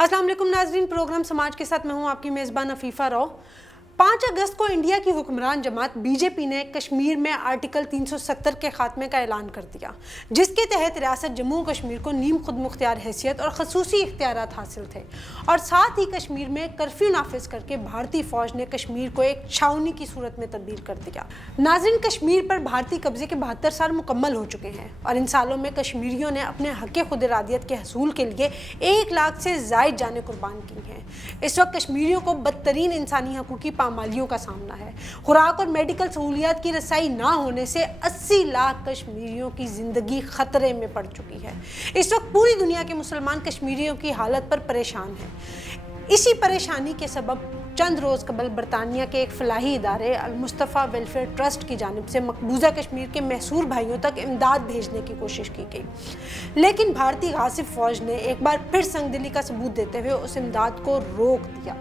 अस्सलाम वालेकुम नाज़रीन, प्रोग्राम समाज के साथ मैं हूँ आपकी मेज़बान अफीफ़ा राव। 5 अगस्त को इंडिया की हुक्मरान जमात बीजेपी ने कश्मीर में आर्टिकल 370 के खात्मे का ऐलान कर दिया, जिसके तहत रियासत जम्मू और कश्मीर को नीम खुद मुख्तियार हैसियत और खसूसी इख्तियारात हासिल थे। और साथ ही कश्मीर में कर्फ्यू नाफिज करके भारतीय फ़ौज ने कश्मीर को एक छावनी की सूरत में तब्दील कर दिया। नाज़रीन, कश्मीर पर भारतीय कब्जे के 72 साल मुकम्मल हो चुके हैं और इन सालों में कश्मीरियों ने अपने हक़ खुद इरादियत के हसूल के लिए 1 लाख से ज़ायद जानें कुर्बान की हैं। इस वक्त कश्मीरियों को बदतरीन इंसानी हकूक़ की पामालियों का सामना है। खुराक और मेडिकल सहूलियात की रसाई ना होने से 80 लाख कश्मीरियों की ज़िंदगी ख़तरे में पड़ चुकी है। इस वक्त पूरी दुनिया के मुसलमान कश्मीरियों की हालत पर परेशान हैं। इसी परेशानी के सबब चंद रोज़ कबल बरतानिया के एक फलाही इदारे अल मुस्तफ़ा वेलफेयर ट्रस्ट की जानिब से मकबूजा कश्मीर के महसूर भाइयों तक इमदाद भेजने की कोशिश की गई, लेकिन भारतीय गासिब फ़ौज ने एक बार फिर संगदिली का सबूत देते हुए उस इमदाद को रोक दिया।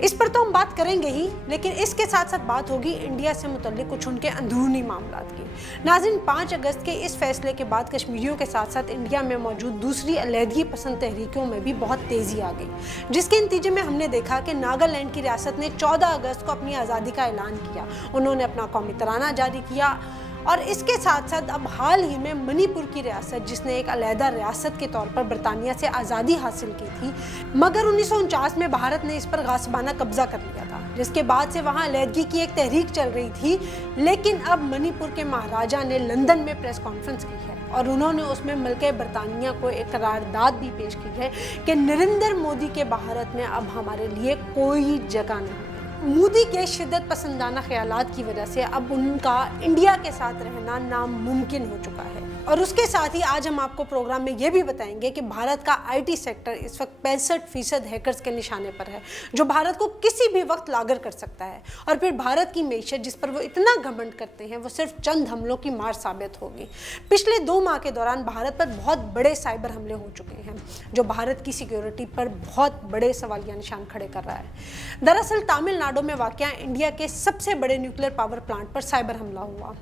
इस पर तो हम बात करेंगे ही, लेकिन इसके साथ साथ बात होगी इंडिया से मुतल्लिक कुछ उनके अंदरूनी मामलात की। नाज़रीन, 5 अगस्त के इस फैसले के बाद कश्मीरियों के साथ साथ इंडिया में मौजूद दूसरी अलहदगी पसंद तहरीकों में भी बहुत तेज़ी आ गई, जिसके नतीजे में हमने देखा कि नागालैंड की रियासत ने 14 अगस्त को अपनी आज़ादी का ऐलान किया। उन्होंने अपना कौमी तराना जारी किया और इसके साथ साथ अब हाल ही में मणिपुर की रियासत, जिसने एक अलहदा रियासत के तौर पर बरतानिया से आज़ादी हासिल की थी, मगर 1949 में भारत ने इस पर गासिबाना कब्जा कर लिया था, जिसके बाद से वहाँ अलहदगी की एक तहरीक चल रही थी। लेकिन अब मणिपुर के महाराजा ने लंदन में प्रेस कॉन्फ्रेंस की है और उन्होंने उसमें मुल्क बरतानिया को एक करारदाद भी पेश की है कि नरेंद्र मोदी के भारत में अब हमारे लिए कोई जगह नहीं। मोदी के शिद्दत पसंदाना ख्यालात की वजह से अब उनका इंडिया के साथ रहना नामुमकिन हो चुका है। और उसके साथ ही आज हम आपको प्रोग्राम में ये भी बताएंगे कि भारत का आईटी सेक्टर इस वक्त 65% हैकर्स के निशाने पर है, जो भारत को किसी भी वक्त लागर कर सकता है। और फिर भारत की मैशत, जिस पर वो इतना घमंड करते हैं, वो सिर्फ चंद हमलों की मार साबित होगी। पिछले 2 माह के दौरान भारत पर बहुत बड़े साइबर हमले हो चुके हैं, जो भारत की सिक्योरिटी पर बहुत बड़े सवालिया निशान खड़े कर रहा है। दरअसल तमिलनाडु में वाक़या इंडिया के सबसे बड़े न्यूक्लियर पावर प्लांट पर साइबर हमला हुआ।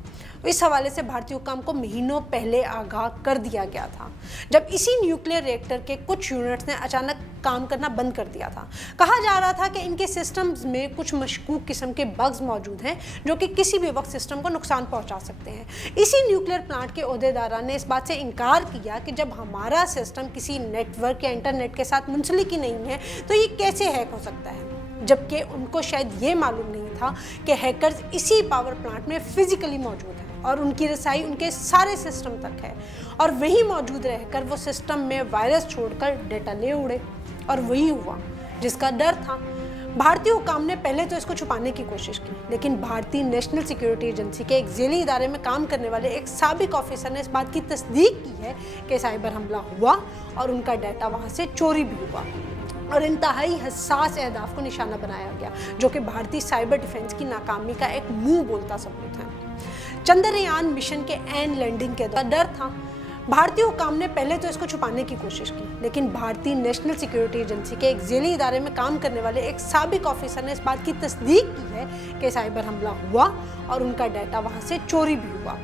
इस हवाले से भारतीय हुक्काम को महीनों पहले आगाह कर दिया गया था, जब इसी न्यूक्लियर रिएक्टर के कुछ यूनिट्स ने अचानक काम करना बंद कर दिया था। कहा जा रहा था कि इनके सिस्टम्स में कुछ मशकूक किस्म के बग्स मौजूद हैं, जो कि किसी भी वक्त सिस्टम को नुकसान पहुंचा सकते हैं। इसी न्यूक्लियर प्लांट के ओहदेदारा ने इस बात से इनकार किया कि जब हमारा सिस्टम किसी नेटवर्क या इंटरनेट के साथ मुंसलिक ही नहीं है, तो ये कैसे हैक हो सकता है, जबकि उनको शायद ये मालूम नहीं था कि हैकर्स इसी पावर प्लांट में फिजिकली मौजूद हैं और उनकी रसाई उनके सारे सिस्टम तक है, और वहीं मौजूद रहकर वो सिस्टम में वायरस छोड़कर डेटा ले उड़े। और वही हुआ जिसका डर था। भारतीय हुक्काम ने पहले तो इसको छुपाने की कोशिश की, लेकिन भारतीय नेशनल सिक्योरिटी एजेंसी के एक ज़ेली इदारे में काम करने वाले एक साबिक ऑफिसर ने इस बात की तस्दीक की है कि साइबर हमला हुआ और उनका डाटा वहाँ से चोरी भी हुआ और इंतहाई हसास अहदाफ को निशाना बनाया गया, जो कि भारतीय साइबर डिफेंस की नाकामी का एक मुंह बोलता सबूत है। चंद्रयान मिशन के एंड लैंडिंग के दौरान डर था। भारतीय हुक्काम ने पहले तो इसको छुपाने की कोशिश की, लेकिन भारतीय नेशनल सिक्योरिटी एजेंसी के एक ज़ेली इदारे में काम करने वाले एक साबिक ऑफिसर ने इस बात की तस्दीक की है कि साइबर हमला हुआ और उनका डाटा वहाँ से चोरी भी हुआ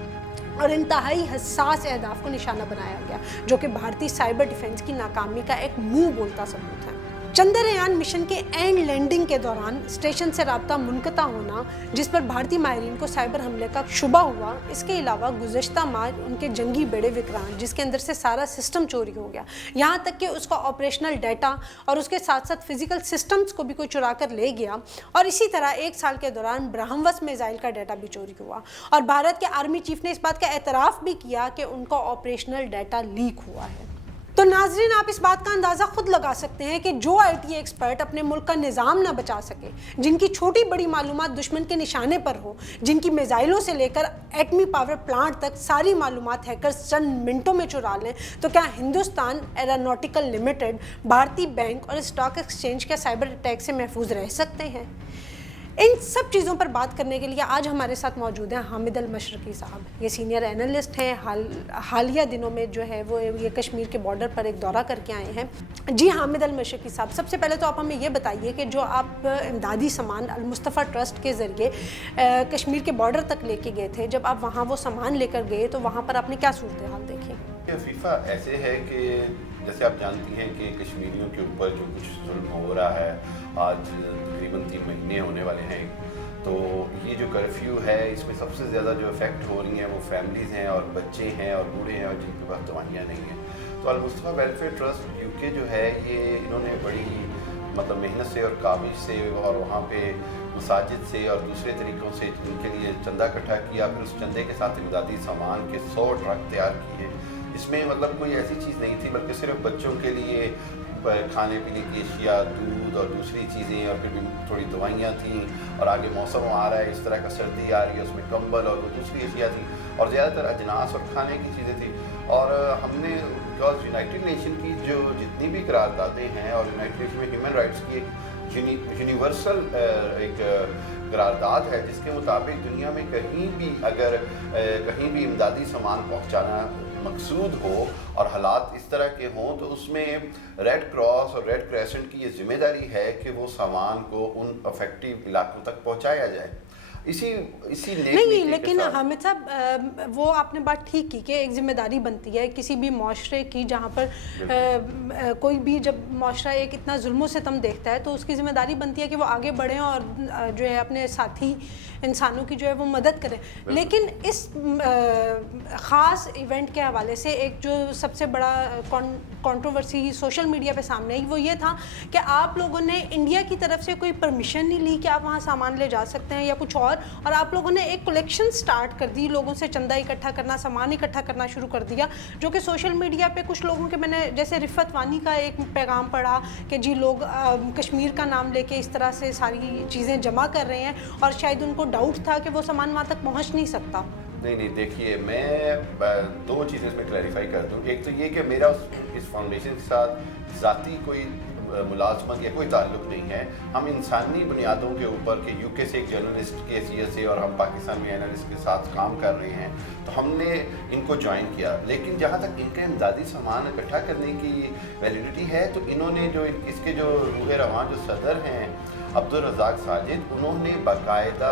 और इंतहाई हसास अहदाफ को निशाना बनाया गया, जो कि भारतीय साइबर डिफेंस की नाकामी का एक मुंह बोलता सबूत है। चंद्रयान मिशन के एंड लैंडिंग के दौरान स्टेशन से राब्ता मुनक़ता होना, जिस पर भारतीय माहिरीन को साइबर हमले का शुबा हुआ। इसके अलावा गुज़श्ता माह उनके जंगी बेड़े विक्रांत, जिसके अंदर से सारा सिस्टम चोरी हो गया, यहाँ तक कि उसका ऑपरेशनल डाटा और उसके साथ साथ फिजिकल सिस्टम्स को भी कोई चुरा कर ले गया। और इसी तरह 1 साल के दौरान ब्रह्मवस मिसाइल का डाटा भी चोरी हुआ और भारत के आर्मी चीफ ने इस बात का एतराफ़ भी किया कि उनका ऑपरेशनल डाटा लीक हुआ है। तो नाजरीन, आप इस बात का अंदाज़ा खुद लगा सकते हैं कि जो आईटी एक्सपर्ट अपने मुल्क का निज़ाम ना बचा सके, जिनकी छोटी बड़ी मालूमात दुश्मन के निशाने पर हो, जिनकी मिसाइलों से लेकर एटमी पावर प्लांट तक सारी मालूमात हैकर्स चंद मिनटों में चुरा लें, तो क्या हिंदुस्तान एरोनॉटिकल लिमिटेड, भारतीय बैंक और स्टॉक एक्सचेंज के साइबर अटैक से महफूज रह सकते हैं? इन सब चीज़ों पर बात करने के लिए आज हमारे साथ मौजूद हैं हामिद अल मशरकी साहब। ये सीनियर एनालिस्ट हैं। हालिया दिनों में जो है वो ये कश्मीर के बॉर्डर पर एक दौरा करके आए हैं। जी हामिद अल मशरकी साहब, सबसे पहले तो आप हमें ये बताइए कि जो आप इमदादी सामान अल मुस्तफ़ा ट्रस्ट के ज़रिए कश्मीर के बॉर्डर तक लेके गए थे, जब आप वहाँ वो सामान लेकर गए तो वहाँ पर आपने क्या सूरत हाल देखी? अफीफ़ा, ऐसे है कि जैसे आप जानती हैं कि कश्मीरियों के ऊपर जो कुछ जुल्म हो रहा है, आज तकरीबन 3 महीने होने वाले हैं, तो ये जो कर्फ्यू है इसमें सबसे ज़्यादा जो इफ़ेक्ट हो रही हैं वो फैमिलीज़ हैं और बच्चे हैं और बूढ़े हैं और जिनके पास दवाइयाँ नहीं हैं। तो अल-मुस्तफ़ा वेलफेयर ट्रस्ट यूके जो है ये इन्होंने बड़ी मतलब मेहनत से और काबिज से और वहाँ पे मसाजिद से और दूसरे तरीक़ों से इनके लिए चंदा इकट्ठा किया, फिर उस चंदे के साथ इमदादी सामान के 100 ट्रक तैयार किए। इसमें मतलब कोई ऐसी चीज़ नहीं थी बल्कि सिर्फ बच्चों के लिए खाने पीने की अशिया, दूध और दूसरी चीज़ें और फिर भी थोड़ी दवाइयाँ थीं, और आगे मौसम आ रहा है इस तरह का, सर्दी आ रही है, उसमें कंबल और वो दूसरी अशिया थी और ज़्यादातर अजनास और खाने की चीज़ें थी। और हमने बिकॉज यूनाइटेड नेशन की जो जितनी भी करारदादें हैं और यूनाइटेड नेशन में ह्यूमन राइट्स की एक यूनिवर्सल एक करारदाद है जिसके मुताबिक दुनिया में कहीं भी अगर कहीं भी इमदादी सामान पहुँचाना मकसूद हो और हालात इस तरह के हों तो उसमें रेड क्रॉस और रेड क्रेसेंट की ये जिम्मेदारी है कि वो सामान को उन अफेक्टिव इलाकों तक पहुंचाया जाए। इसी नहीं, लेकिन हामिद साहब वो आपने बात ठीक की कि एक ज़िम्मेदारी बनती है किसी भी माशरे की, जहाँ पर कोई भी जब माशरा एक इतना जुल्म सितम देखता है तो उसकी ज़िम्मेदारी बनती है कि वो आगे बढ़ें और जो है अपने साथी इंसानों की जो है वो मदद करें। लेकिन इस ख़ास इवेंट के हवाले से एक जो सबसे बड़ा कंट्रोवर्सी सोशल मीडिया पे सामने आई वो ये था कि आप लोगों ने इंडिया की तरफ से कोई परमिशन नहीं ली कि आप वहाँ सामान ले जा सकते हैं या कुछ और आप लोगों ने एक कलेक्शन स्टार्ट कर दी, लोगों से चंदा इकट्ठा करना, सामान इकट्ठा करना शुरू कर दिया, जो कि सोशल मीडिया पे कुछ लोगों के, मैंने जैसे रिफ़त वानी का एक पैगाम पढ़ा कि जी लोग कश्मीर का नाम लेके इस तरह से सारी चीज़ें जमा कर रहे हैं और शायद उनको डाउट था कि वो सामान वहाँ तक पहुँच नहीं सकता। नहीं, देखिए मैं 2 चीज़ें इसमें क्लैरिफाई कर दूं। एक तो ये कि मेरा इस फाउंडेशन के साथ ज़ाती कोई मुलाजमत या कोई ताल्लुक़ नहीं है। हम इंसानी बुनियादों के ऊपर कि यूके से एक जर्नलिस्ट की हैसियत से और हम पाकिस्तान में एनालिस्ट के साथ काम कर रहे हैं तो हमने इनको ज्वाइन किया। लेकिन जहाँ तक इनका इमदादी सामान इकट्ठा करने की वैलिडिटी है तो इन्होंने जो इसके जो रूह रवां जो सदर हैं अब्दुल रज़ाक साजिद, उन्होंने बाकायदा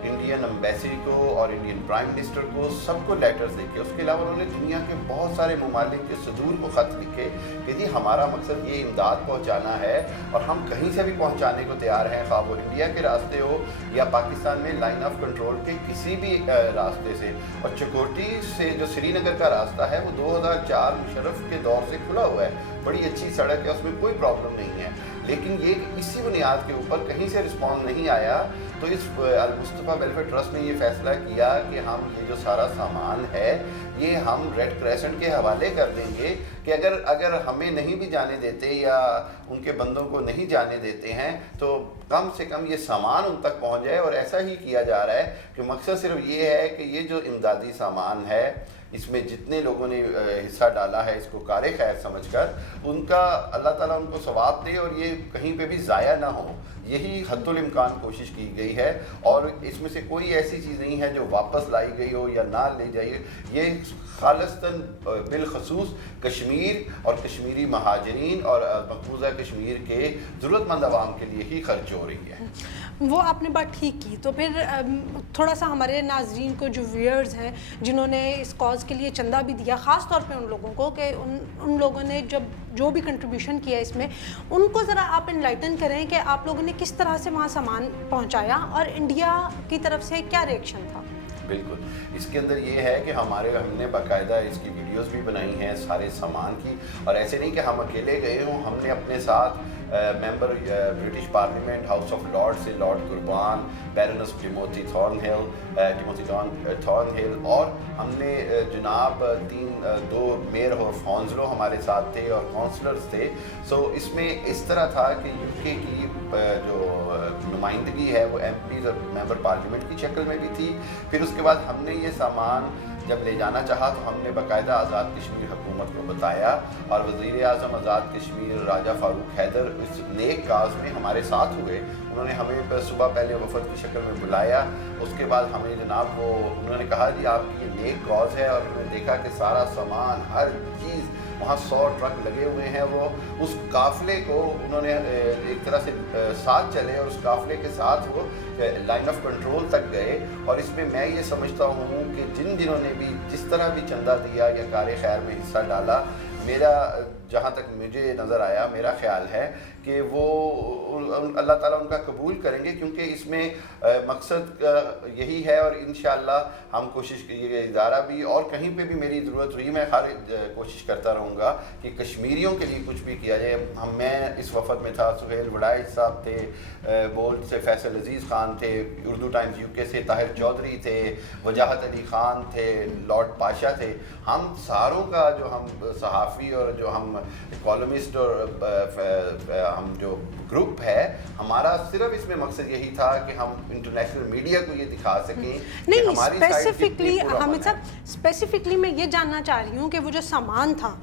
इंडियन एम्बेसी को और इंडियन प्राइम मिनिस्टर को सबको लेटर्स लिखे। उसके अलावा उन्होंने दुनिया के बहुत सारे ममालिक के सदूर को ख़त लिखे कि जी हमारा मकसद ये इमदाद पहुँचाना है और हम कहीं से भी पहुँचाने को तैयार हैं, ख़्वाह वो इंडिया के रास्ते हो या पाकिस्तान में लाइन ऑफ कंट्रोल के किसी भी रास्ते से। और चकोटी से जो श्रीनगर का रास्ता है वो 2004 मुशर्रफ के दौर से खुला हुआ है, बड़ी अच्छी सड़क है, उसमें कोई प्रॉब्लम नहीं है। लेकिन ये इसी बुनियाद के ऊपर कहीं से रिस्पॉन्स नहीं आया तो इस अल-मुस्तफ़ा वेलफेयर ट्रस्ट ने ये फ़ैसला किया कि हम ये जो सारा सामान है ये हम रेड क्रेसेंट के हवाले कर देंगे कि अगर हमें नहीं भी जाने देते या उनके बंदों को नहीं जाने देते हैं तो कम से कम ये सामान उन तक पहुंच जाए। और ऐसा ही किया जा रहा है कि मकसद सिर्फ ये है कि ये जो इमदादी सामान है इसमें जितने लोगों ने हिस्सा डाला है इसको कार खैर समझकर उनका अल्लाह ताला उनको सवाब दे और ये कहीं पे भी ज़ाया ना हो, यही हद्दुल इम्कान कोशिश की गई है। और इसमें से कोई ऐसी चीज़ नहीं है जो वापस लाई गई हो या ना ले जाइए, ये खालिस्तन बिलखसूस कश्मीर और कश्मीरी महाजरीन और मकबूजा कश्मीर के ज़रूरतमंद आवाम के लिए ही खर्च हो रही है। वो आपने बात ठीक की। तो फिर थोड़ा सा हमारे नाजरीन को जो व्यूअर्स हैं जिन्होंने इस कॉज के लिए चंदा भी दिया, ख़ास तौर पे उन लोगों को कि उन लोगों ने जो भी कंट्रीब्यूशन किया इसमें, उनको ज़रा आप इनलाइटन करें कि आप लोगों ने किस तरह से वहाँ सामान पहुँचाया और इंडिया की तरफ से क्या रिएक्शन था। बिल्कुल, इसके अंदर ये है कि हमने बाकायदा इसकी वीडियोस भी बनाई हैं सारे सामान की, और ऐसे नहीं कि हम अकेले गए हों, हमने अपने साथ member British parliament house of Lord से लॉर्ड कुर्बान, बैरोनेस टिमोथी थॉर्नहिल और हमने जनाब 2 मेयर और फॉन्सलो हमारे साथ थे और काउंसलर्स थे। सो इसमें इस तरह था कि यूके की जो नुमाइंदगी है वो एमपीज़ और मेंबर पार्लियामेंट की शक्ल में भी थी। फिर उसके बाद हमने ये सामान जब ले जाना चाहा तो हमने बाकायदा आज़ाद कश्मीर हुकूमत को बताया और वज़ीर आज़म आज़ाद कश्मीर राजा फ़ारूक हैदर इस नेक काज में हमारे साथ हुए। उन्होंने हमें सुबह पहले वफद की शक्ल में बुलाया, उसके बाद हमें जनाब वो उन्होंने कहा जी आपकी ये नेक कॉज है, और उन्होंने देखा कि सारा सामान हर चीज़ वहाँ 100 ट्रक लगे हुए हैं। वो उस काफ़िले को उन्होंने एक तरह से साथ चले और उस काफ़िले के साथ वो लाइन ऑफ कंट्रोल तक गए। और इसमें मैं ये समझता हूँ कि जिन जिन्होंने भी जिस तरह भी चंदा दिया या कार खैर में हिस्सा डाला, میرا جہاں تک مجھے نظر آیا میرا خیال ہے کہ وہ اللہ تعالیٰ ان کا قبول کریں گے، کیونکہ اس میں مقصد یہی ہے، اور انشاءاللہ ہم کوشش یہ ادارہ بھی اور کہیں پہ بھی میری ضرورت ہوئی میں ہر کوشش کرتا رہوں گا کہ کشمیریوں کے لیے کچھ بھی کیا جائے۔ میں اس وفد میں تھا، سہیل وڈائچ صاحب تھے، بولٹ سے فیصل عزیز خان تھے، اردو ٹائمز UK سے طاہر چودھری تھے، وجاہت علی خان تھے، لارڈ پاشا تھے۔ ہم ساروں کا جو ہم صحافی اور جو ہم کالمسٹ اور ہم جو گروپ ہے ہمارا، صرف اس میں مقصد یہی تھا کہ ہم انٹرنیشنل میڈیا کو یہ دکھا سکیں کہ ہماری اسپیسیفکلی حامد صاحب، اسپیسیفکلی میں یہ جاننا چاہ رہی ہوں کہ وہ جو سامان تھا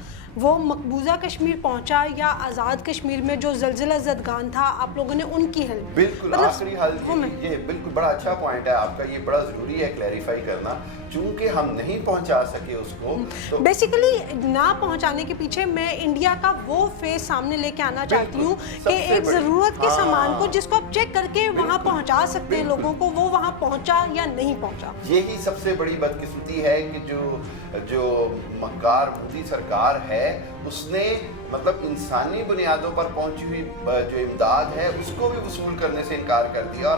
وہ مقبوضہ کشمیر پہنچا یا آزاد کشمیر میں جو زلزلہ زدگان تھا آپ لوگوں نے ان کی ہیلپ؟ بالکل آخری حل یہ بالکل بڑا اچھا پوائنٹ ہے آپ کا، یہ بڑا ضروری ہے کلیریفائی کرنا، چونکہ ہم نہیں پہنچا سکے اس کو۔ تو بیسیکلی نہ پہنچانے کے پیچھے میں انڈیا کا وہ فیس سامنے لے کے آنا چاہتی ہوں کہ ایک ضرورت کے سامان کو جس کو آپ چیک کر کے وہاں پہنچا سکتے ہیں لوگوں کو، وہ وہاں پہنچا یا نہیں پہنچا۔ یہی سب سے بڑی بدقسمتی ہے کہ جو مکار مودی سرکار ہے اس نے مطلب انسانی بنیادوں پر پہنچی ہوئی جو امداد ہے اس کو بھی وصول کرنے سے انکار کر دیا، اور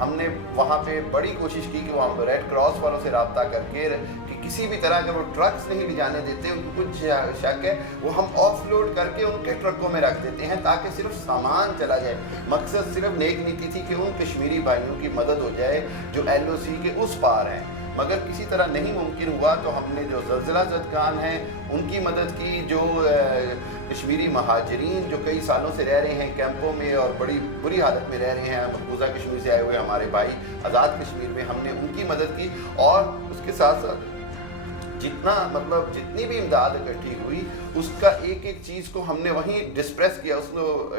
ہم نے وہاں پہ بڑی کوشش کی کہ وہاں ریڈ کراس والوں سے رابطہ کر کے کہ کسی بھی طرح کے وہ ٹرکس نہیں لے جانے دیتے، ان کو کچھ شک ہے وہ ہم آف لوڈ کر کے ان کے ٹرکوں میں رکھ دیتے ہیں تاکہ صرف سامان چلا جائے۔ مقصد صرف نیک نیتی تھی کہ ان کشمیری بھائیوں کی مدد ہو جائے جو LOC کے اس پار ہیں، مگر کسی طرح نہیں ممکن ہوا، تو ہم نے جو زلزلہ زدگان ہیں ان کی مدد کی، جو کشمیری مہاجرین جو کئی سالوں سے رہ رہے ہیں کیمپوں میں اور بڑی بری حالت میں رہ رہے ہیں، مقبوضہ کشمیر سے آئے ہوئے ہمارے بھائی آزاد کشمیر میں، ہم نے ان کی مدد کی، اور اس کے ساتھ ساتھ جتنی بھی امداد اکٹھی ہوئی اس کا ایک ایک چیز کو ہم نے وہیں ڈسپریس کیا، اس کو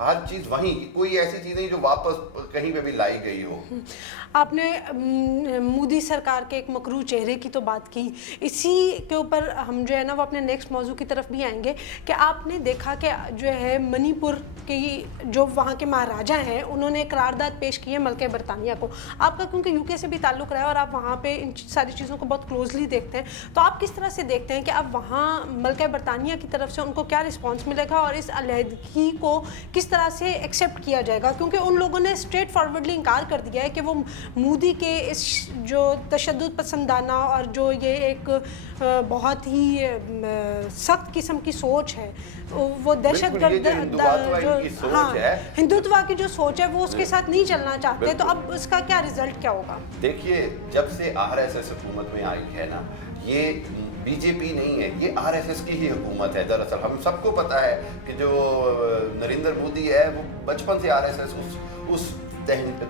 ہر چیز وہیں کی، کوئی ایسی چیز نہیں جو واپس کہیں پہ بھی لائی گئی ہو۔ آپ نے مودی سرکار کے ایک مکروہ چہرے کی تو بات کی، اسی کے اوپر ہم جو ہے نا وہ اپنے نیکسٹ موضوع کی طرف بھی آئیں گے کہ آپ نے دیکھا کہ جو ہے منی پور کی جو وہاں کے مہاراجا ہیں انہوں نے قرارداد پیش کی ہے ملکہ برطانیہ کو۔ آپ کا کیونکہ UK سے بھی تعلق رہا ہے اور آپ وہاں پہ ان ساری چیزوں کو بہت کلوزلی دیکھتے ہیں، تو آپ کس طرح سے دیکھتے ہیں کہ اب وہاں ملکہ برطانیہ کی طرف سے ان کو کیا رسپانس ملے گا اور اس علیحدگی کو کس طرح سے ایکسیپٹ کیا جائے گا؟ کیونکہ ان لوگوں نے اسٹریٹ فارورڈلی انکار کر دیا ہے کہ وہ مودی کے اس جو تشدد پسندانہ اور جو یہ ایک بہت ہی سخت قسم کی سوچ ہے، وہ دہشت گرد ہندوتوا کی جو سوچ ہے وہ اس کے ساتھ نہیں چلنا چاہتے، تو اب اس کا کیا رزلٹ کیا ہوگا؟ دیکھیے جب سے RSS حکومت میں آئی ہے نا، یہ BJP نہیں ہے، یہ RSS کی ہی حکومت ہے۔ دراصل ہم سب کو پتا ہے کہ جو نریندر مودی ہے وہ بچپن سے RSS اس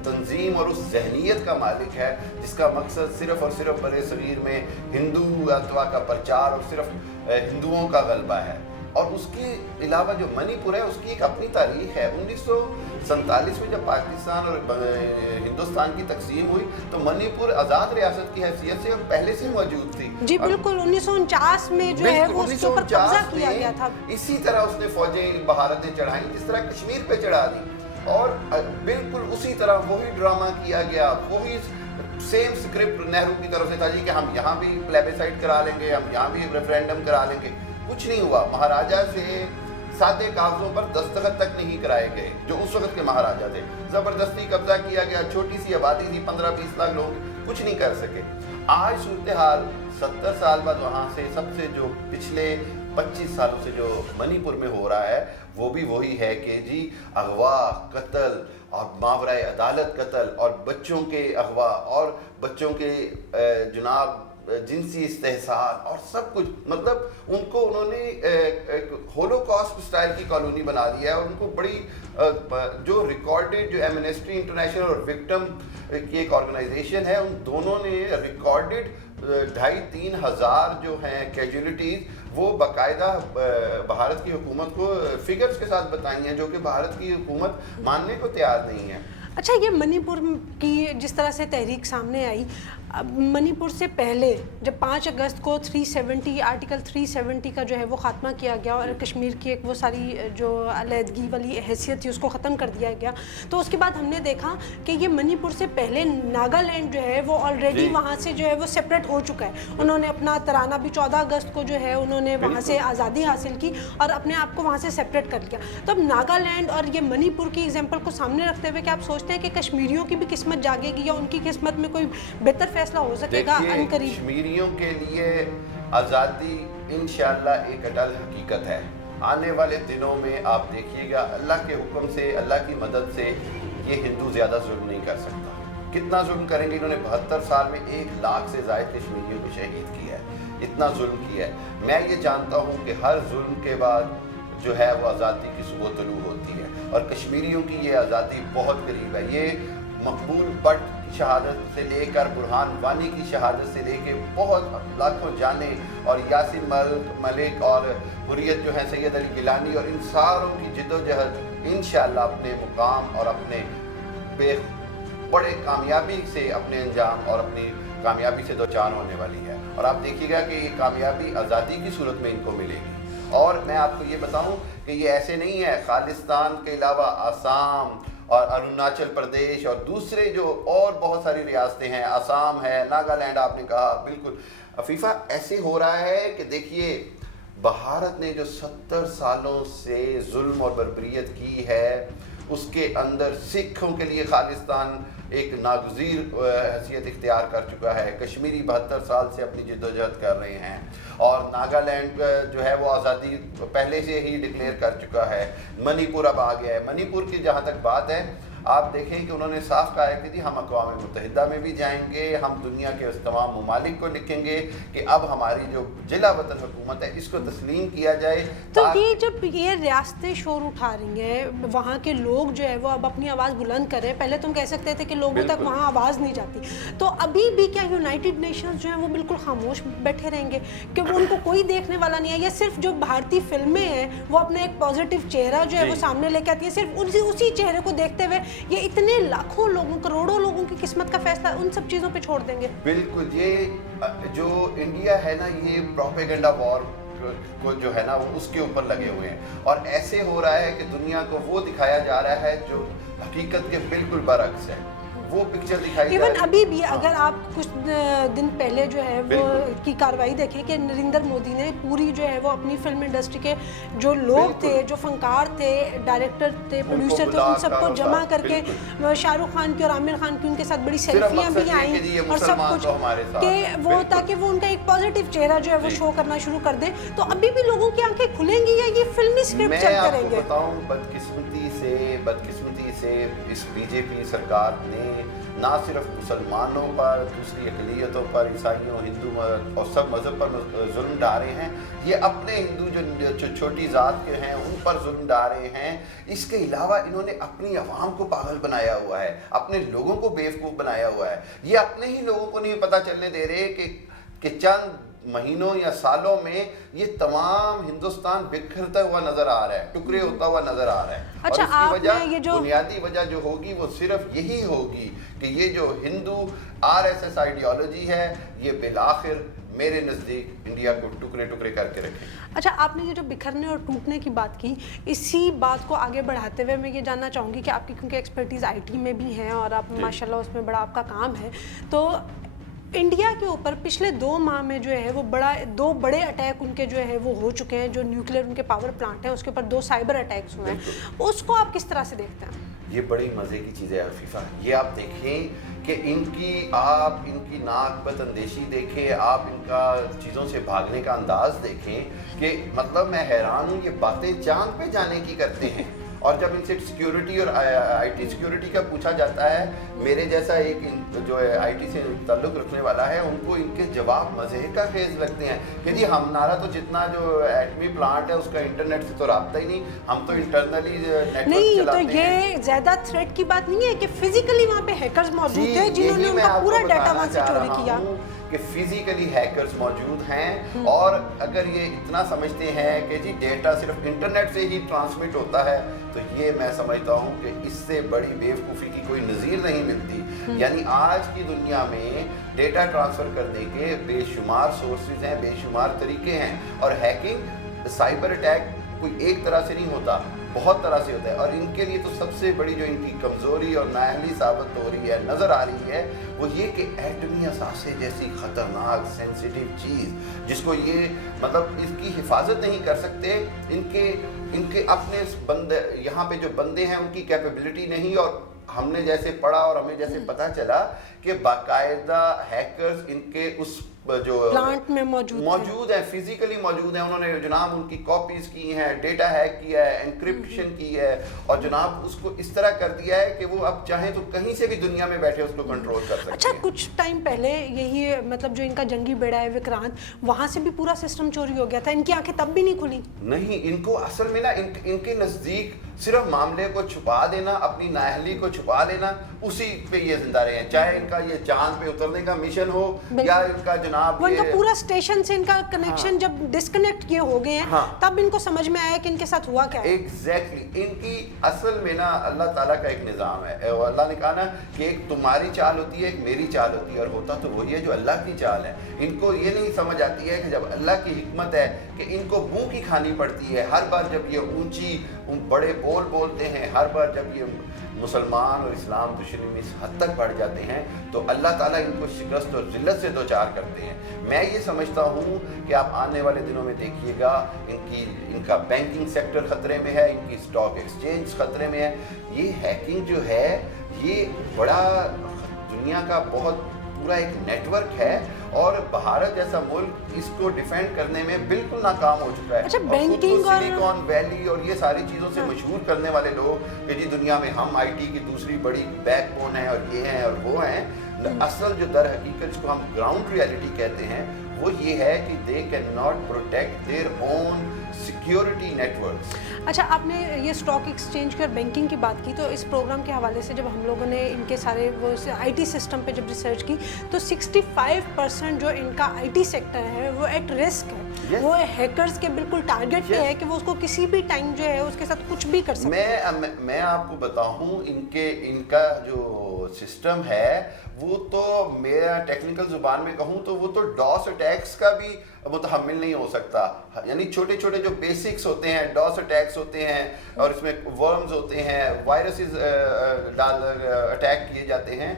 تنظیم اور اس ذہنیت کا مالک ہے جس کا مقصد صرف اور صرف برِ صغیر میں ہندوتوا کا پرچار اور صرف ہندوؤں کا غلبہ ہے، اور اس کے علاوہ جو منی پور ہے اس کی ایک اپنی تاریخ ہے۔ 1947 میں جب پاکستان اور ہندوستان کی تقسیم ہوئی تو منی پور آزاد ریاست کی حیثیت سے اور پہلے سے موجود تھی۔ جی بالکل، 1949 میں جو ہے وہ اس کے اوپر قبضہ کیا گیا تھا۔ اسی طرح اس نے فوجیں بھارتیں چڑھائیں جس طرح کشمیر پہ چڑھا دی، اور بالکل اسی طرح وہی ڈرامہ کیا گیا، وہی سیم سکرپٹ نہرو کی طرف سے تھا جی کہ ہم یہاں بھی پلیبیسائٹ کرا لیں گے، ہم یہاں بھی ریفرینڈم کرا لیں گے۔ کچھ نہیں ہوا، مہاراجا سے سادے کاغذوں پر دستخط تک نہیں کرائے گئے جو اس وقت کے مہاراجا تھے، زبردستی قبضہ کیا گیا، چھوٹی سی آبادی تھی، 15-20 لاکھ لوگ کچھ نہیں کر سکے۔ آج صورتحال 70 سال بعد وہاں سے سب سے جو پچھلے 25 سالوں سے جو منی پور میں ہو رہا ہے وہ بھی وہی ہے کہ جی اغوا، قتل اور ماورائے عدالت قتل اور بچوں کے اغوا اور بچوں کے جناب جنسی استحصال اور سب کچھ، مطلب ان کو انہوں نے ہولوکاسٹ سٹائل کی کالونی بنا دیا ہے، اور ان کو بڑی جو ریکارڈڈ جو ایمنسٹری انٹرنیشنل اور وکٹم کی ایک آرگنائزیشن ہے، ان دونوں نے ریکارڈڈ 2,500-3 ہزار جو ہیں کیجولیٹیز وہ باقاعدہ بھارت کی حکومت کو فگرز کے ساتھ بتائی ہیں جو کہ بھارت کی حکومت ماننے کو تیار نہیں ہے۔ اچھا، یہ منی پور کی جس طرح سے تحریک سامنے آئی، अब मणिपुर से पहले जब 5 अगस्त को 370 आर्टिकल 370 का जो है वो ख़ात्मा किया गया और कश्मीर की एक वो सारी जो अलहदगी वाली हैसियत थी उसको ख़त्म कर दिया गया, तो उसके बाद हमने देखा कि ये मणिपुर से पहले नागालैंड जो है वो ऑलरेडी वहाँ से जो है वो सेपरेट हो चुका है। उन्होंने अपना तराना भी 14 अगस्त को जो है उन्होंने वहाँ से आज़ादी हासिल की और अपने आप को वहाँ से सेपरेट कर लिया। तो अब नागालैंड और ये मणिपुर की एग्जाम्पल को सामने रखते हुए क्या आप सोचते हैं कि कश्मीरियों की भी किस्मत जागेगी या उनकी किस्मत में कोई बेहतर फैसला हो सकेगा अनकरीब? कश्मीरियों के लिए आज़ादी इंशाअल्लाह एक अटल हकीकत है। आने वाले दिनों में आप देखिएगा अल्लाह के हुक्म से, अल्लाह की मदद से ये हिंदू ज़्यादा जुल्म नहीं कर सकता। कितना जुल्म करेंगे? इन्होंने 72 साल में 1 लाख से ज़ायद कश्मीरियों को शहीद किया है, इतना जुल्म किया है। मैं ये जानता हूँ कि हर जुल्म के बाद जो है वो आज़ादी की सुबह तलू होती है और कश्मीरियों की ये आज़ादी बहुत करीब है। ये मकबूल भट्ट की शहादत से लेकर बुरहान वानी की शहादत से लेकर बहुत लाखों जाने और यासिन मलिक और हुर्रियत जो है सैयद अली गिलानी और इन सारों की जिद्दोजहद इंशाअल्लाह अपने मुकाम और अपने बड़े कामयाबी से अपने अंजाम और अपनी कामयाबी से दो चार होने वाली है। और आप देखिएगा कि ये कामयाबी आज़ादी की सूरत में इनको मिलेगी। और मैं आपको ये बताऊं कि ये ऐसे नहीं है, खालिस्तान के अलावा आसाम और अरुणाचल प्रदेश और दूसरे जो और बहुत सारी रियासतें हैं, आसाम है, नागालैंड आपने कहा, बिल्कुल अफीफ़ा ऐसे हो रहा है कि देखिए भारत ने जो 70 सालों से जुल्म और बर्बरियत की है उसके अंदर सिखों के लिए खालिस्तान एक नागज़ीर हैसियत इख्तियार कर चुका है। कश्मीरी 72 साल से अपनी जिद्दोजहद कर रहे हैं और नागालैंड जो है वो आज़ादी पहले से ही डिक्लेयर कर चुका है। मणिपुर अब आ गया है। मणिपुर की जहाँ तक बात है, आप देखें कि उन्होंने साफ कहा है कि जी हम अक़वाम मुत्तहिदा में भी जाएंगे, हम दुनिया के उस तमाम ममालिक को लिखेंगे कि अब हमारी जो जिला वतन हुकूमत है इसको तस्लीम किया जाए। तो ये जब ये रियासतें शोर उठा रही हैं, वहाँ के लोग जो है वो अब अपनी आवाज़ बुलंद कर रहे हैं। पहले तुम कह सकते थे कि लोगों तक वहाँ आवाज़ नहीं जाती, तो अभी भी क्या यूनाइटेड नेशंस जो है वो बिल्कुल खामोश बैठे रहेंगे कि वो उनको कोई देखने वाला नहीं है? या सिर्फ जो भारतीय फिल्में हैं वो अपना एक पॉजिटिव चेहरा जो है वो सामने लेके आती है, सिर्फ उसी चेहरे को देखते हुए ये इतने लाखों लोगों, करोड़ों लोगों की किस्मत का फैसला उन सब चीज़ों पे छोड़ देंगे? बिल्कुल, ये जो इंडिया है ना, ये प्रोपेगेंडा वॉर को जो है ना वो उसके ऊपर लगे हुए हैं और ऐसे हो रहा है कि दुनिया को वो दिखाया जा रहा है जो हकीकत के बिल्कुल बरक्स है, वो पिक्चर दिखाई जा रही है। इवन अभी भी अगर आप कुछ दिन पहले जो है वो की कार्रवाई देखें कि नरेंद्र मोदी ने पूरी जो है वो अपनी फिल्म इंडस्ट्री के जो लोग थे, जो फनकार थे, डायरेक्टर थे, प्रोड्यूसर थे, उन सबको जमा करके शाहरुख खान की और आमिर खान की उनके साथ बड़ी सेल्फियां भी आई और सब कुछ कि वो ताकि वो उनका एक पॉजिटिव चेहरा जो है वो शो करना शुरू कर दे। तो अभी भी लोगों की आंखें खुलेंगी या ये फिल्मी स्क्रिप्ट चलते रहेंगे? मैं आपको बताऊं, बदकिस्मती से इस बीजेपी सरकार ने ना सिर्फ मुसलमानों पर, दूसरी अक़लियतों पर, ईसाइयों, हिंदू और सब मज़हब पर जुल्म डाले हैं, ये अपने हिंदू जो छोटी ज़ात के हैं उन पर जुल्म डाले हैं। इसके अलावा इन्होंने अपनी आवाम को पागल बनाया हुआ है, अपने लोगों को बेवकूफ़ बनाया हुआ है। ये अपने ही लोगों को नहीं पता चलने दे रहे कि चंद महीनों या सालों में ये तमाम हिंदुस्तान बिखरता हुआ नजर आ रहा है, टुकड़े होता हुआ नजर आ रहा है। अच्छा, और इसकी वजह, बुनियादी वजह जो होगी वो सिर्फ यही होगी कि ये जो हिंदू RSS आइडियोलॉजी है ये बिलाखिर मेरे नज़दीक इंडिया को टुकड़े टुकड़े करके रखे। अच्छा, आपने ये जो बिखरने और टूटने की बात की, इसी बात को आगे बढ़ाते हुए मैं ये जानना चाहूँगी कि आपकी क्योंकि एक्सपर्टीज़ IT में भी है और आप माशाल्लाह उसमें बड़ा आपका काम है, तो इंडिया के ऊपर पिछले 2 माह में जो है वो 2 बड़े अटैक उनके जो है वो हो चुके हैं। जो न्यूक्लियर उनके पावर प्लांट है उसके ऊपर 2 साइबर अटैक्स हुए हैं, उसको आप किस तरह से देखते हैं? ये बड़ी मज़े की चीज़ है अफीफ़ा। ये आप देखें कि इनकी नाक बदअंदेशी देखें, आप इनका चीज़ों से भागने का अंदाज़ देखें कि मतलब मैं हैरान हूँ, ये बातें चांद पे जाने की करते हैं। और जब इनसे सिक्योरिटी और IT सिक्योरिटी का पूछा जाता है, मेरे जैसा एक जो है IT से ताल्लुक़ रखने वाला है, उनको इनके जवाब मज़े का खेज लगते हैं कि जी हमारा तो जितना जो एटमी प्लांट है उसका इंटरनेट से तो राब्ता ही नहीं, हम तो इंटरनली नेटवर्क नहीं, चलाते तो ये ज़्यादा थ्रेट की बात नहीं है कि फिजिकली वहाँ पे हैकर्स मौजूद थे जिन्होंने उनका पूरा डाटा वहाँ से चोरी किया। کہ فزیکلی ہیکرز موجود ہیں، اور اگر یہ اتنا سمجھتے ہیں کہ جی ڈیٹا صرف انٹرنیٹ سے ہی ٹرانسمٹ ہوتا ہے، تو یہ میں سمجھتا ہوں کہ اس سے بڑی بیوقوفی کی کوئی نظیر نہیں ملتی۔ یعنی آج کی دنیا میں ڈیٹا ٹرانسفر کرنے کے بے شمار سورسز ہیں، بے شمار طریقے ہیں، اور ہیکنگ، سائبر اٹیک کوئی ایک طرح سے نہیں ہوتا، بہت طرح سے ہوتا ہے، اور ان کے لیے تو سب سے بڑی جو ان کی کمزوری اور نااہلی ثابت ہو رہی ہے، نظر آ رہی ہے، وہ یہ کہ ایٹمی اثاثے جیسی خطرناک سینسیٹیو چیز جس کو یہ مطلب اس کی حفاظت نہیں کر سکتے، ان کے اپنے بندے یہاں پہ جو بندے ہیں ان کی کیپیبلٹی نہیں، اور ہم نے جیسے پڑھا اور ہمیں جیسے پتہ چلا کہ باقاعدہ ہیکرز ان کے اس جو پلانٹ میں موجود ہیں، فزیکلی موجود ہیں، انہوں نے جناب ان کی کاپیز کی ہیں، ڈیٹا ہیک کیا ہے، انکرپشن کی ہے، اور جناب اس کو اس طرح کر دیا ہے کہ وہ اب چاہیں تو کہیں سے بھی دنیا میں بیٹھے اس کو کنٹرول کر سکتے ہیں۔ اچھا، کچھ ٹائم پہلے یہی مطلب جو ان کا جنگی بیڑا ہے وکرانت، وہاں سے بھی پورا سسٹم چوری ہو گیا تھا، ان کی آنکھیں تب بھی نہیں کھلی؟ نہیں، ان کو اصل میں نا ان کے نزدیک صرف معاملے کو چھپا دینا، اپنی نااہلی کو چھپا لینا، اسی پہ یہ زندہ رہے ہیں، چاہے ان کا یہ چاند پہ اترنے کا مشن ہو یا ان کا جناب وہ ان کا پورا اسٹیشن سے ان کا کنیکشن جب ڈسکنیکٹ کیے ہو گئے ہیں، تب ان کو سمجھ میں آیا کہ ان کے ساتھ ہوا کیا ہے۔ ایگزیکٹلی، ان کی اصل میں نا اللہ تعالیٰ کا ایک نظام ہے، اللہ نے کہا نا کہ ایک تمہاری چال ہوتی ہے، ایک میری چال ہوتی ہے، اور ہوتا تو وہی ہے جو اللہ کی چال ہے۔ ان کو یہ نہیں سمجھ آتی ہے کہ جب اللہ کی حکمت ہے کہ ان کو منہ کی کھانی پڑتی ہے، ہر بار جب یہ اونچی بڑے بول بولتے ہیں، ہر بار جب یہ مسلمان اور اسلام دشمنی میں اس حد تک بڑھ جاتے ہیں، تو اللہ تعالیٰ ان کو شکست اور ذلت سے دوچار کرتے ہیں۔ میں یہ سمجھتا ہوں کہ آپ آنے والے دنوں میں دیکھیے گا ان کا بینکنگ سیکٹر خطرے میں ہے، ان کی اسٹاک ایکسچینج خطرے میں ہے۔ یہ ہیکنگ جو ہے یہ بڑا دنیا کا بہت پورا ایک نیٹ ورک ہے، اور بھارت جیسا ملک اس کو ڈیفینڈ کرنے میں بالکل ناکام ہو چکا ہے۔ اچھا، اور خود بینکنگ کو سلیکون ویلی اور یہ ساری چیزوں سے مشہور کرنے والے لوگ کہ جی دنیا میں ہم آئی ٹی کی دوسری بڑی بیک بون ہیں، اور یہ ہیں اور وہ ہیں، اصل جو در حقیقت جس کو ہم گراؤنڈ ریالٹی کہتے ہیں وہ یہ ہے کہ they can not protect their own security networks. اچھا، آپ نے یہ اسٹاک ایکسچینج کی اور بینکنگ کی بات کی، تو اس پروگرام کے حوالے سے جب ہم لوگوں نے ان کے سارے وہ آئی ٹی سسٹم پہ جب ریسرچ کی، تو 65% جو ان کا آئی ٹی سیکٹر ہے وہ ایٹ رسک ہے، وہ ہیکرز کے بالکل ٹارگٹ پہ ہے کہ وہ اس کو کسی بھی ٹائم جو ہے اس کے ساتھ کچھ بھی کر سکتے ہیں۔ میں آپ کو بتاؤں ان کا جو سسٹم ہے وہ تو میرا ٹیکنیکل زبان میں کہوں تو وہ تو ڈاس اٹیکس کا بھی متحمل نہیں ہو سکتا۔ یعنی چھوٹے چھوٹے جو بیسکس ہوتے ہیں، ڈاس اٹیکس ہوتے ہیں، اور اس میں ورمز ہوتے ہیں، وائرسز اٹیک کیے جاتے ہیں۔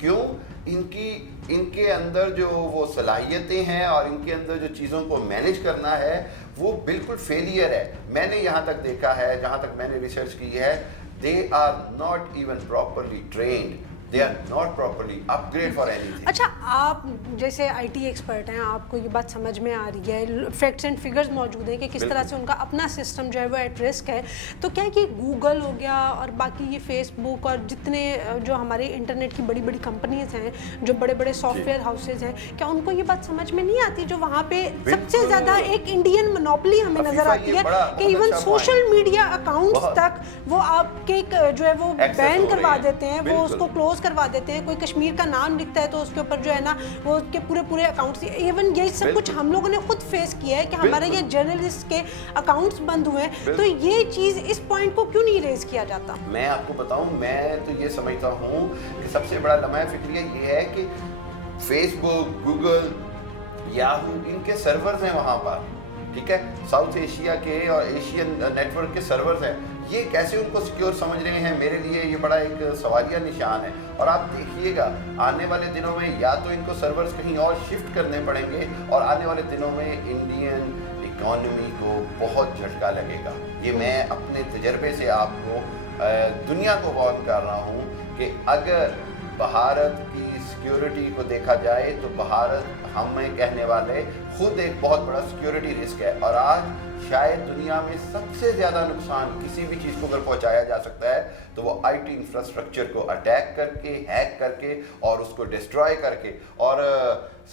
کیوں؟ ان کے اندر جو وہ صلاحیتیں ہیں اور ان کے اندر جو چیزوں کو مینیج کرنا ہے وہ بالکل فیلئر ہے۔ میں نے یہاں تک دیکھا ہے، جہاں تک میں نے ریسرچ کی ہے، they are not even properly trained, they are not properly upgraded for anything۔ اچھا، آپ جیسے آئی ٹی ایکسپرٹ ہیں، آپ کو یہ بات سمجھ میں آ رہی ہے، فیکٹس اینڈ فگرز موجود ہیں کہ کس طرح سے ان کا اپنا سسٹم جو ہے وہ ایٹ رسک ہے، تو کیا کہ گوگل ہو گیا اور باقی یہ فیس بک اور جتنے جو ہمارے انٹرنیٹ کی بڑی بڑی کمپنیز ہیں، جو بڑے بڑے سافٹ ویئر ہاؤسز ہیں، کیا ان کو یہ بات سمجھ میں نہیں آتی جو وہاں پہ سب سے زیادہ ایک انڈین مونوپلی ہمیں نظر آتی ہے کہ ایون سوشل میڈیا اکاؤنٹس تک وہ آپ کے جو ہے وہ بین کروا دیتے ہیں، وہ اس کو کلوز کروا دیتے ہیں۔ کوئی کشمیر کا نام لکھتا ہے تو اس کے اوپر جو ہے نا وہ اس کے پورے اکاؤنٹس، ایون یہ سب کچھ ہم لوگوں نے خود فیس کیا ہے کہ ہمارے یہ جرنلسٹ کے اکاؤنٹس بند ہوئے ہیں، تو یہ چیز اس پوائنٹ کو کیوں نہیں ریز کیا جاتا؟ میں آپ کو بتاؤں، میں تو یہ سمجھتا ہوں کہ سب سے بڑا لمحہ فکریہ یہ ہے کہ فیس بک، گوگل، یاہو، ان کے سرورز ہیں وہاں پر، ٹھیک ہے، ساؤتھ ایشیا کے اور ایشین نیٹ ورک کے سرورز ہیں، یہ کیسے ان کو سیکیور سمجھ رہے ہیں؟ میرے لیے یہ بڑا ایک سوالیہ نشان ہے۔ اور آپ دیکھیے گا آنے والے دنوں میں یا تو ان کو سرورز کہیں اور شفٹ کرنے پڑیں گے، اور آنے والے دنوں میں انڈین اکانومی کو بہت جھٹکا لگے گا۔ یہ میں اپنے تجربے سے آپ کو دنیا کو وارن کر رہا ہوں کہ اگر بھارت کی سیکیورٹی کو دیکھا جائے تو بھارت ہمیں کہنے والے خود ایک بہت بڑا سیکیورٹی رسک ہے، اور آج شاید دنیا میں سب سے زیادہ نقصان کسی بھی چیز کو اگر پہنچایا جا سکتا ہے تو وہ آئی ٹی انفراسٹرکچر کو اٹیک کر کے، ہیک کر کے اور اس کو ڈسٹرائے کر کے۔ اور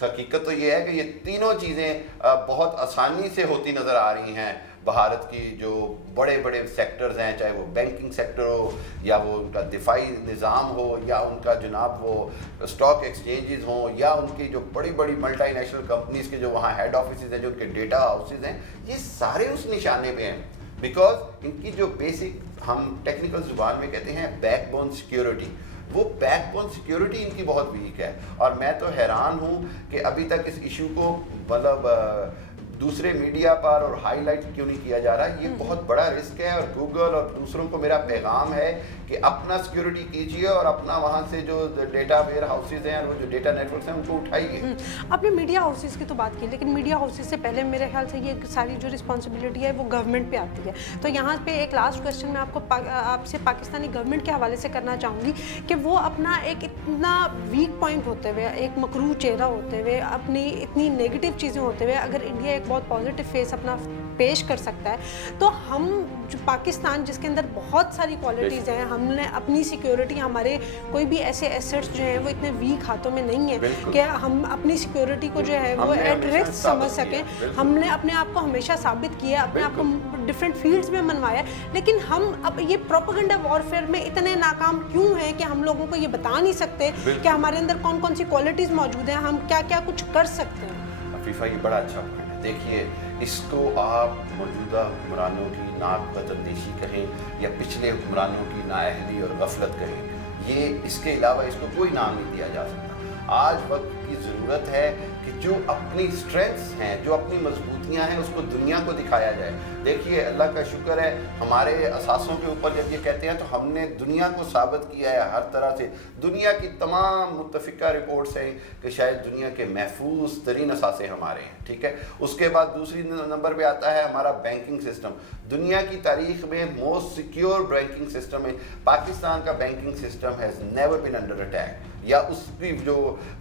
حقیقت تو یہ ہے کہ یہ تینوں چیزیں بہت آسانی سے ہوتی نظر آ رہی ہیں، भारत की जो बड़े बड़े सेक्टर्स हैं, चाहे वो बैंकिंग सेक्टर हो या वो उनका दिफाई निज़ाम हो या उनका जनाब वो स्टॉक एक्सचेंजेस हों या उनकी जो बड़ी बड़ी मल्टीनेशनल कंपनीज़ के जो वहाँ हेड ऑफिस हैं, जो उनके डेटा हाउसेज हैं, ये सारे उस निशाने पे हैं। बिकॉज इनकी जो बेसिक हम टेक्निकल ज़ुबान में कहते हैं बैकबोन सिक्योरिटी, वो बैकबोन सिक्योरिटी इनकी बहुत वीक है। और मैं तो हैरान हूँ कि अभी तक इस इशू को मतलब दूसरे मीडिया पर और हाईलाइट क्यों नहीं किया जा रहा। ये बहुत बड़ा रिस्क है और गूगल और दूसरों को मेरा पैगाम है कि अपना सिक्योरिटी कीजिए और अपना वहाँ से जो डेटा वेयर हाउसेज हैं, वो जो डेटा नेटवर्क्स हैं, उनको उठाइए। आपने मीडिया हाउसेज की तो बात की, लेकिन मीडिया हाउसेज से पहले मेरे ख्याल से ये सारी जो रिस्पॉन्सिबिलिटी है वो गवर्नमेंट पे आती है। तो यहाँ पे एक लास्ट क्वेश्चन मैं आपसे पाकिस्तानी गवर्नमेंट के हवाले से करना चाहूँगी कि वो अपना एक इतना वीक पॉइंट होते हुए, एक मकरू चेहरा होते हुए, अपनी इतनी नेगेटिव चीज़ें होते हुए अगर इंडिया एक बहुत पॉजिटिव फेस अपना पेश कर सकता है, तो हम जो पाकिस्तान जिसके अंदर बहुत सारी क्वालिटीज़ हैं, हमने अपनी सिक्योरिटी, हमारे कोई भी ऐसे एसेट्स जो हैं वो इतने वीक हाथों में नहीं है कि हम अपनी सिक्योरिटी को जो है वो एट रिस्क समझ सकें। हमने अपने आप को हमेशा साबित किया, अपने आप को डिफरेंट फील्ड्स में मनवाया, लेकिन हम अब ये प्रोपेगेंडा वॉरफेयर में इतने नाकाम क्यों हैं कि हम लोगों को ये बता नहीं सकते कि हमारे अंदर कौन कौन सी क्वालिटीज़ मौजूद हैं, हम क्या क्या कुछ कर सकते हैं। अफीफा, ये बड़ा अच्छा पॉइंट है। देखिए, इसको आप मौजूदा हुक्मरानों की नाकबदंदेशी कहें या पिछले हुक्मरानों की नाअहली और गफलत कहें, ये इसके अलावा इसको कोई नाम नहीं दिया जा सकता। आज वक्त की ज़रूरत है कि जो अपनी स्ट्रेंथ्स हैं, जो अपनी मजबूतियां हैं, उसको दुनिया को दिखाया जाए। देखिए, अल्लाह का शुक्र है, हमारे असासों के ऊपर जब ये कहते हैं तो हमने दुनिया को साबित किया है हर तरह से। दुनिया की तमाम मुत्तफ़िका रिपोर्ट्स हैं कि शायद दुनिया के महफूज तरीन असासे हमारे हैं, ठीक है। उसके बाद दूसरी नंबर पे आता है हमारा बैंकिंग सिस्टम। दुनिया की तारीख में मोस्ट सिक्योर बैंकिंग सिस्टम है। पाकिस्तान का banking system has never been under attack, या उसकी जो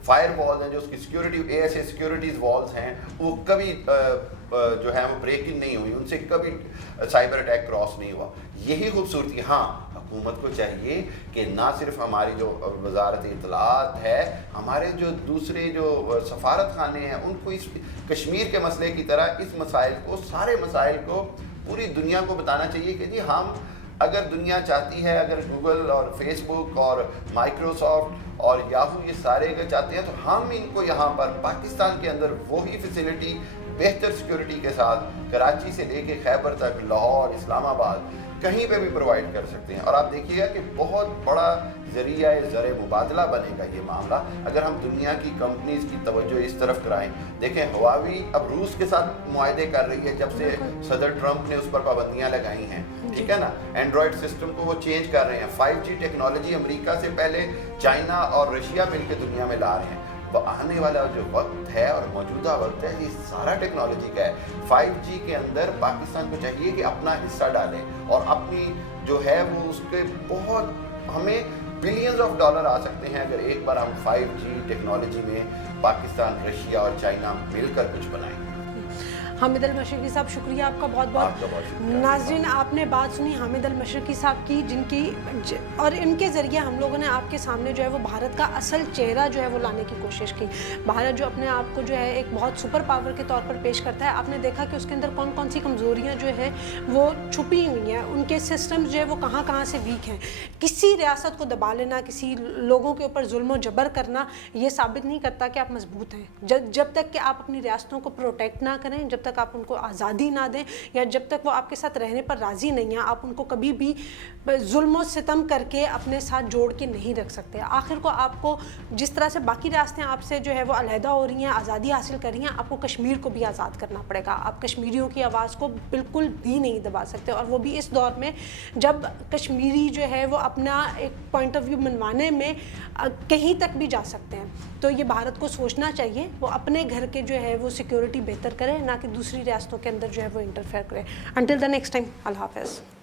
फायर वॉल्स हैं, जो उसकी सिक्योरिटी ऐसे सिक्योरिटीज़ वॉल्स हैं, वो कभी जो है वो ब्रेक इन नहीं हुई, उनसे कभी साइबर अटैक क्रॉस नहीं हुआ। यही खूबसूरती। हाँ, हुकूमत को चाहिए कि ना सिर्फ हमारी जो वजारत इत्तलात है, हमारे जो दूसरे जो सफारत खाने हैं, उनको इस कश्मीर के मसले की तरह इस मसाइल को, सारे मसाइल को पूरी दुनिया को बताना चाहिए कि जी हम, अगर दुनिया चाहती है, अगर गूगल और फेसबुक और माइक्रोसॉफ्ट और याहू ये सारे अगर चाहते हैं, तो हम इनको यहाँ पर पाकिस्तान के अंदर वही फैसिलिटी बेहतर सिक्योरिटी के साथ कराची से लेके खैबर तक, लाहौर, इस्लामाबाद, कहीं पे भी प्रोवाइड कर सकते हैं। और आप देखिएगा कि बहुत बड़ा ज़रिया ज़र मुबादला बनेगा ये मामला अगर हम दुनिया की कंपनीज़ की तवज्जो इस तरफ कराएं। देखें, हुआवी अब रूस के साथ मुआहदे कर रही है जब से सदर ट्रंप ने उस पर पाबंदियाँ लगाई हैं, ठीक है ना। एंड्रॉयड सिस्टम को वो चेंज कर रहे हैं। 5G टेक्नोलॉजी अमेरिका से पहले चाइना और रशिया मिलकर दुनिया में ला रहे हैं। तो आने वाला जो वक्त है और मौजूदा वक्त है, ये सारा टेक्नोलॉजी का है। 5G के अंदर पाकिस्तान को चाहिए कि अपना हिस्सा डालें और अपनी जो है वो उसके बहुत, हमें बिलियंस ऑफ डॉलर आ सकते हैं अगर एक बार हम 5G टेक्नोलॉजी में पाकिस्तान, रशिया और चाइना मिलकर कुछ बनाएं। हामिद अल मशरकी साहब, शुक्रिया आपका बहुत बहुत। नाज़रीन, आपने बात सुनी हामिद अल मशरकी साहब की, जिनकी और इनके ज़रिए हम लोगों ने आपके सामने जो है वो भारत का असल चेहरा जो है वो लाने की कोशिश की। भारत जो अपने आप को जो है एक बहुत सुपर पावर के तौर पर पेश करता है, आपने देखा कि उसके अंदर कौन कौन सी कमज़ोरियाँ जो है वो छुपी हुई हैं, उनके सिस्टम्स जो है वो कहाँ कहाँ से वीक हैं। किसी रियासत को दबा लेना, किसी लोगों के ऊपर जुल्म जबर करना, ये साबित नहीं करता कि आप मजबूत हैं। जब तक कि आप अपनी रियासतों को प्रोटेक्ट ना करें, जब तक आप उनको आज़ादी ना दें, या जब तक वो आपके साथ रहने पर राज़ी नहीं है, आप उनको कभी भी जुल्म सितम करके अपने साथ जोड़ के नहीं रख सकते। आखिर को आपको जिस तरह से बाकी रियासतें आपसे जो है वो अलहदा हो रही हैं, आज़ादी हासिल कर रही हैं, आपको कश्मीर को भी आज़ाद करना पड़ेगा। आप कश्मीरियों की आवाज़ को बिल्कुल भी नहीं दबा सकते, और वो भी इस दौर में जब कश्मीरी जो है वो अपना एक पॉइंट ऑफ व्यू मनवाने में कहीं तक भी जा सकते हैं। तो ये भारत को सोचना चाहिए, वो अपने घर के जो है वो सिक्योरिटी बेहतर करे, ना कि दूसरी रियासतों के अंदर जो है वो इंटरफेयर करे। अंटिल द नेक्स्ट टाइम, अल्लाह हाफ़िज़।